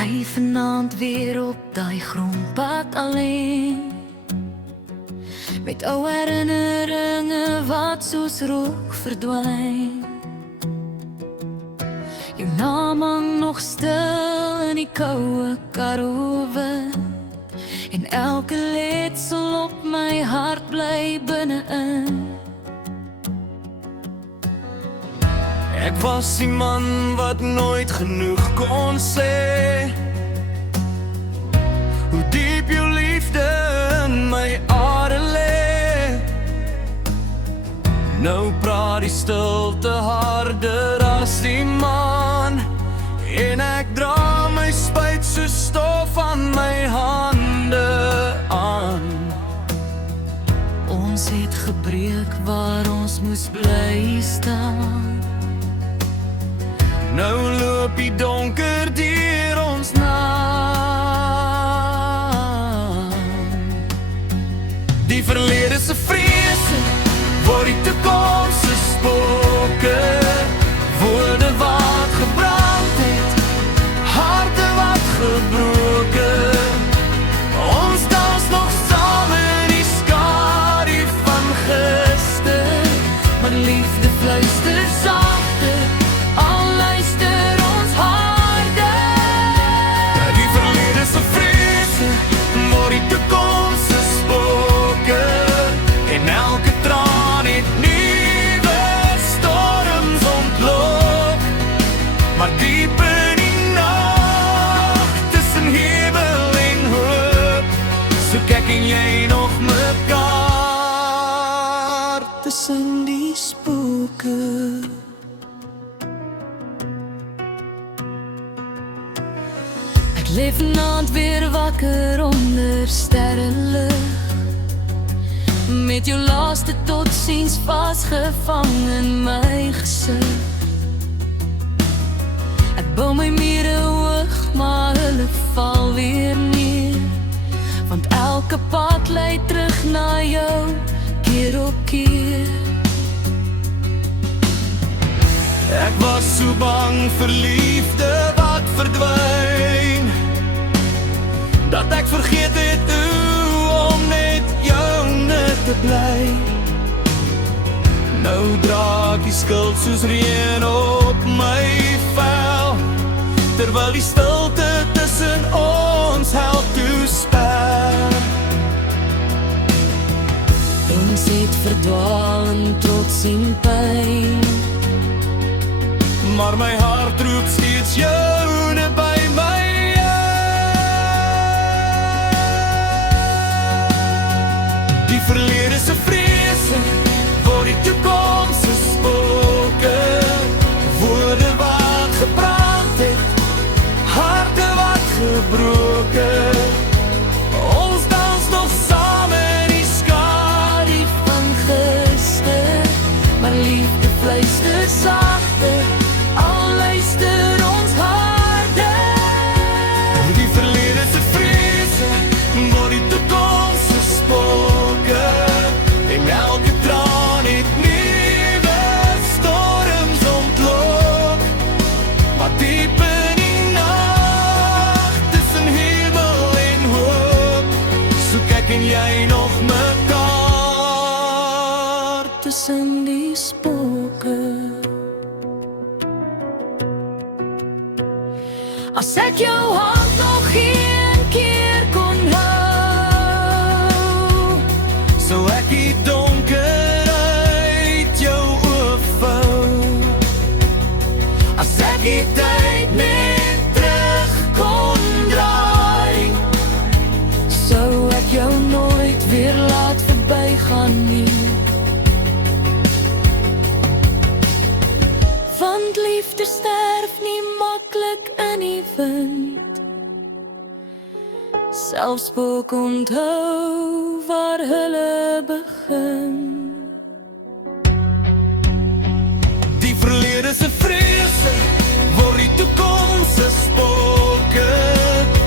Jy vanaand weer op daai grondpad alleen, met ou herinneringe wat soos rook verdwyn. Jou naam hang nog stil in die koue Karoo-wind, en elke letsel op my hart bly binne-in. Ek was die man wat nooit genoeg kon sê, hoe diep jou liefde in my are lê. Nou praat die stilte harder as die maan, en ek dra my spyt so stof aan my hande aan. Ons het gebreek waar ons moes bly staan. Nou loop die donker deur ons naam. Die verlede se vrese word die toekoms se spooke, woorde wat gebrand het, harte wat gebroken. Ons dans nog saam in die skadu van gister, Maar liefde fluister sagter, al luister ons harder. die verlede se vrese word die toekoms se spooke, en elke traan het nuwe storms ontlok. Maar diep in die nag, tussen hemel en hoop, soek ek en jy nog mekaar tussen die spooke. Ek leef vanaand weer wakker onder sterrenlig, met jou laaste totsiens vasgevang in my gesig. Ek bou my mure hoog, maar hulle val weer neer, want elke pad lei terug na jou, keer op keer. Ek was so bang vir liefde wat verdwyn, dat ek vergeet het hoe om net joune te bly. Nou dra ek die skuld soos reën op my vel, terwyl die stilte tussen ons hel toesper. Ons het verdwaal in trots en pyn, maar my hart roep steeds joune by my. Die verlede se vrese word die toekoms se spooke, woorde wat gebrand het, harte wat gebroken. Ons dans nog saam in die skadu van gister, maar liefde fluister sagter, al luister ons harder. Die verlede se vrese word die toekoms se spooke, en elke traan het nuwe storms ontlok. Maar diep in die nag, tussen hemel en hoop, soek ek en jy nog mekaar tussen die spooke. As ek jou hand nog geen keer kon hou, so ek die donker uit jou oorvou. As ek die tyd net terug kon draai, sou ek jou nooit weer laat verbygaan nie. Want liefde sterf nie maklik in die wind, selfs spook onthou waar hulle begin. die verlede se vrese word die toekoms se spooke,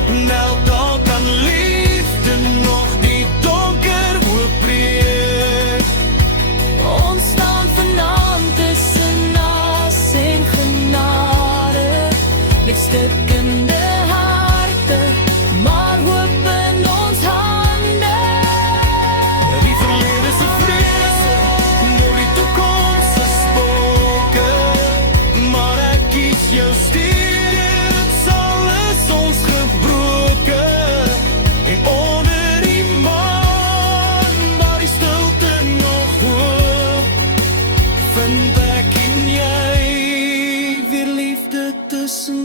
en elke kan liefde nog die donker oopbreek. Ons staan vanaand tussen nas en genade, met stukkende hart. tussen